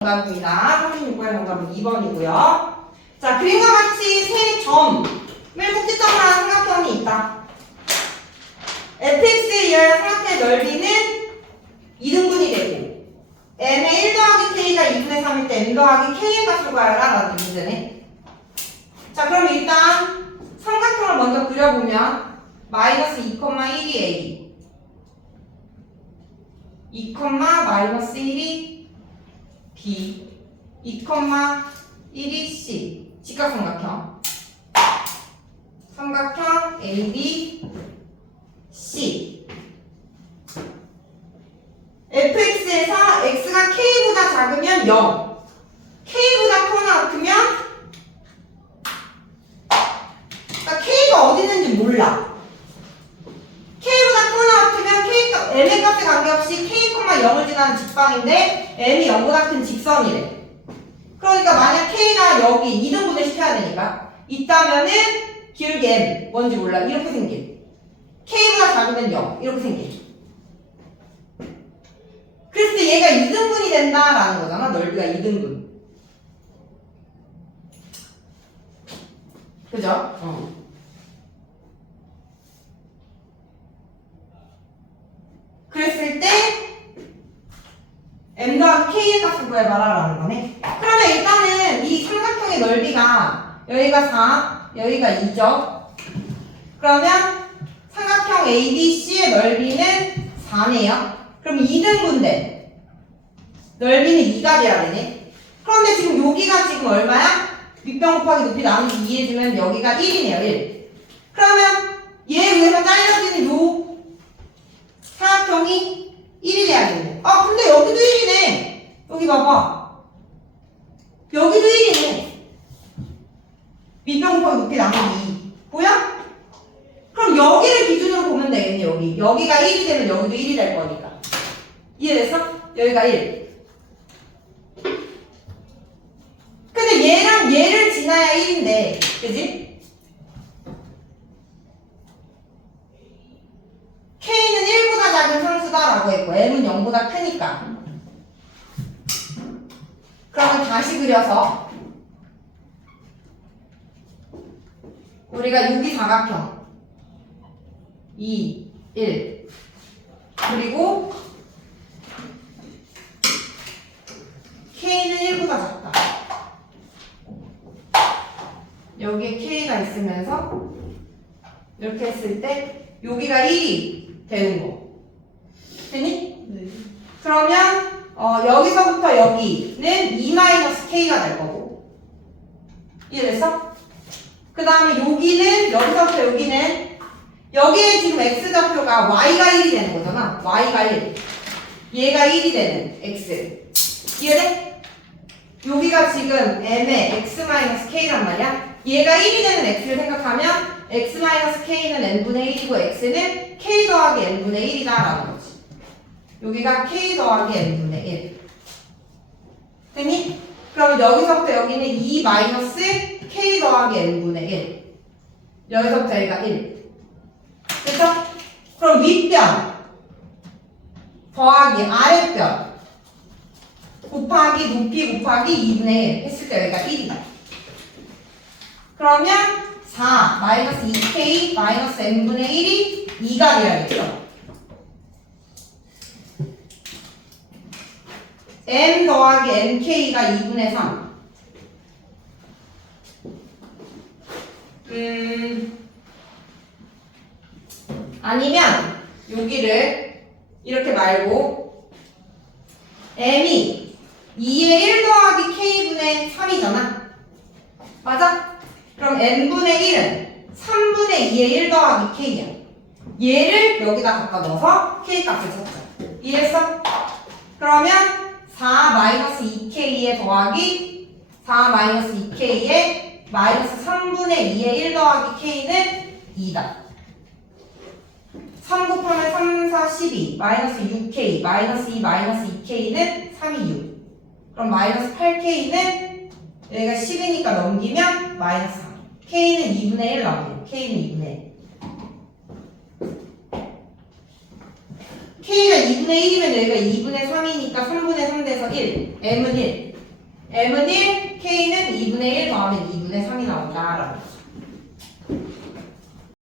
정답입니다. 36번의 정답은 2번이고요. 자, 그림과 같이 세 점을 하는 삼각형이 있다. fx에 의하여 삼각형의 넓이는 2등분이 되고 m의 1 더하기 k가 2분의 3일 때 m 더하기 k의 값을 구하여라 라는 문제네. 자, 그럼 일단 삼각형을 먼저 그려보면 마이너스 2,1이 a 2, 마이너스 1이 B. 2,1이 C. 직각삼각형. 삼각형 AB C. Fx에서 x가 k보다 작으면 0 k보다 크거나 같으면 그러니까 k가 어디 있는지 몰라 k보다 크거나 같으면 k 값 m의 값에 관계없이 k, 0을 지나는 직방인데 m이 0보다 큰 직선이래. 그러니까 만약 k가 여기 2등분을 시켜야 되니까 있다면은 기울기 m 뭔지 몰라 이렇게 생긴 k보다 작으면 0 이렇게 생긴 때 얘가 2등분이 된다라는 거잖아 넓이가 2등분 그죠? 어. 그랬을 때 m 더하기 k의 값을 구해봐라라는 거네. 그러면 일단은 이 삼각형의 넓이가 여기가 4, 여기가 2죠. 그러면 삼각형 ABC의 넓이는 4네요. 그럼 2등분된 넓이는 2가 돼야 되네. 그런데 지금 여기가 지금 얼마야? 밑변 곱하기 높이 나누기 2 해주면 여기가 1이네요. 1. 그러면 얘 위에서 잘려지는 요 사각형이 1이 돼야겠네. 아, 근데 여기도 1이네. 여기 봐봐. 여기도 1이네. 밑변 곱하기 높이 나누기 2. 보여? 그럼 여기를 기준으로 보면 되겠네, 여기. 여기가 1이 되면 여기도 1이 될 거니까. 이해됐어? 여기가 1. 근데 얘랑 얘를 지나야 1인데, 그지? K는 1보다 상수다라고 했고 M은 0보다 크니까. 그러면 다시 그려서 우리가 여기 사각형. 2, 1 그리고 K는 1보다 작다. 여기에 K가 있으면서 이렇게 했을 때 여기가 1이 되는 거. 되니? 네. 그러면 어, 여기서부터 여기는 2-k가 될 거고. 이해됐어? 그 다음에 여기는 여기서부터 여기는 여기에 지금 x좌표가 y가 1이 되는 거잖아. y가 1. 얘가 1이 되는 x. 이해돼? 여기가 지금 m의 x-k란 말이야. 얘가 1이 되는 x를 생각하면 x-k는 n분의 1이고 x는 k 더하기 n분의 1이다 라는 거지. 여기가 k 더하기 n분의 1. 됐니? 그러면 여기서부터 여기는 2 마이너스 k 더하기 n분의 1. 여기서부터 여기가 1. 됐어? 그럼 윗변 더하기 아랫변 곱하기 높이 곱하기 2분의 1 했을 때 여기가 1이다. 그러면 4 마이너스 2k 마이너스 n분의 1이 2가 돼야겠죠. N 더하기 nk가 2분의 3. 음, 아니면 여기를 이렇게 말고 m이 2의 1 더하기 k분의 3이잖아. 맞아? 그럼 n분의 1은 3분의 2의 1 더하기 k야. 얘를 여기다 갖다 넣어서 k 값을 찾자. 이해했어? 그러면 4 마이너스 2k에 더하기 4 마이너스 2k에 마이너스 3분의 2의 1 더하기 k는 2다. 3 곱하면 3, 4, 12 마이너스 6k 마이너스 2 마이너스 2k는 3이 6. 그럼 마이너스 8k는 여기가 10이니까 넘기면 마이너스 3. k는 2분의 1 나오네요. k는 2분의 1. k가 2분의 1이면 여기가 2분의 3이니까 3분의 3 돼서 1. m은 1. M은 1, k는 2분의 1 더하면 2분의 3이 나온다 라고